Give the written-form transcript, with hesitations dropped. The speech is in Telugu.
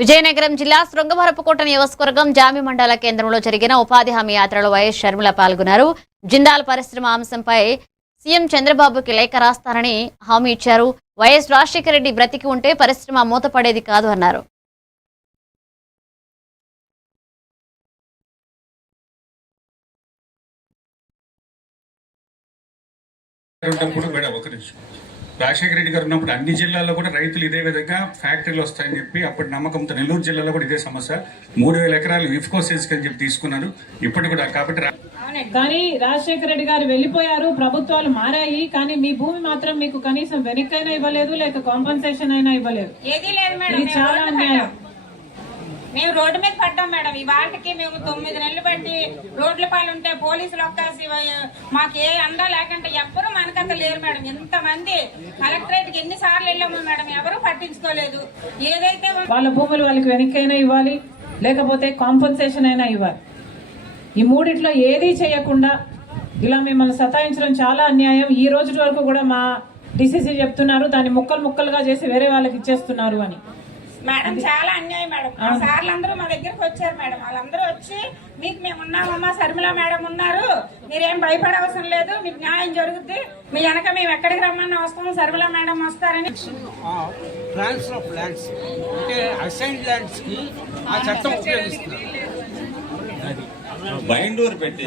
విజయనగరం జిల్లా శృంగవరపుకోట నియోజకవర్గం జామి మండల కేంద్రంలో జరిగిన ఉపాధి హామీ యాత్రలో వైఎస్ షర్మిల పాల్గొన్నారు. జిందాల్ పరిశ్రమ అంశంపై సీఎం చంద్రబాబుకి లేఖ రాస్తారని హామీ ఇచ్చారు. వైఎస్ రాజశేఖర రెడ్డి బ్రతికి ఉంటే పరిశ్రమ మూతపడేది కాదు అన్నారు. రాజశేఖర రెడ్డి గారు ఉన్నప్పుడు అన్ని జిల్లాల్లో కూడా రైతులు ఇదే విధంగా ఫ్యాక్టరీలు వస్తాయని చెప్పి అప్పటి నమ్మకంతో నెల్లూరు జిల్లాలో కూడా ఇదే సమస్య 3000 ఎకరాలు ఇఫ్కో సెన్స్ అని చెప్పి తీసుకున్నారు. ఇప్పటి కూడా కాబట్టి కానీ రాజశేఖర రెడ్డి గారు వెళ్లిపోయారు, ప్రభుత్వాలు మారాయి, కానీ మీ భూమి మాత్రం మీకు కనీసం వెనక్కైనా ఇవ్వలేదు, లేక కాంపన్సేషన్ అయినా ఇవ్వలేదు. ఏది లేదు మేడం, ఇది చాలా అన్యాయం. మేము రోడ్డు మీద పడ్డాం మేడం. ఈ వాటికి మేము 9 నెలలు బట్టి రోడ్ల పాలుంటే పోలీసులు ఒక్కాసి మాకు ఏ అండా లేకుంటే ఎవ్వరూ మనకంత లేరు మేడం. ఎంతమంది కలెక్టరేట్ కి ఎన్నిసార్లు వెళ్ళాము మేడం, ఎవరు పట్టించుకోలేదు. ఏదైతే వాళ్ళ భూములు వాళ్ళకి వెనక్కైనా ఇవ్వాలి, లేకపోతే కాంపన్సేషన్ అయినా ఇవ్వాలి. ఈ మూడిట్లో ఏదీ చేయకుండా ఇలా మిమ్మల్ని సతాయించడం చాలా అన్యాయం. ఈ రోజు వరకు కూడా మా డిసిసి చెప్తున్నారు దాన్ని ముక్కలుగా చేసి వేరే వాళ్ళకి ఇచ్చేస్తున్నారు అని. మేడం చాలా అన్యాయం మేడం. ఆ సార్లు అందరూ మా దగ్గరకు వచ్చారు మేడం. వాళ్ళందరూ వచ్చి మీకు మేము ఉన్నామమ్మా, శర్మిల మేడం ఉన్నారు, మీరేం భయపడవసరం లేదు, మీకు న్యాయం జరుగుద్ది, మీ వెనక మేము ఎక్కడికి రమ్మన్నా వస్తాము, శర్మిల మేడం వస్తారని. ట్రాన్స్ఫర్ ఆఫ్ ల్యాండ్స్ అంటే అసైన్డ్ ల్యాండ్స్ కి ఆ చట్టం ఉపయోగిస్తున్నారు. బైండూర్ పెట్టి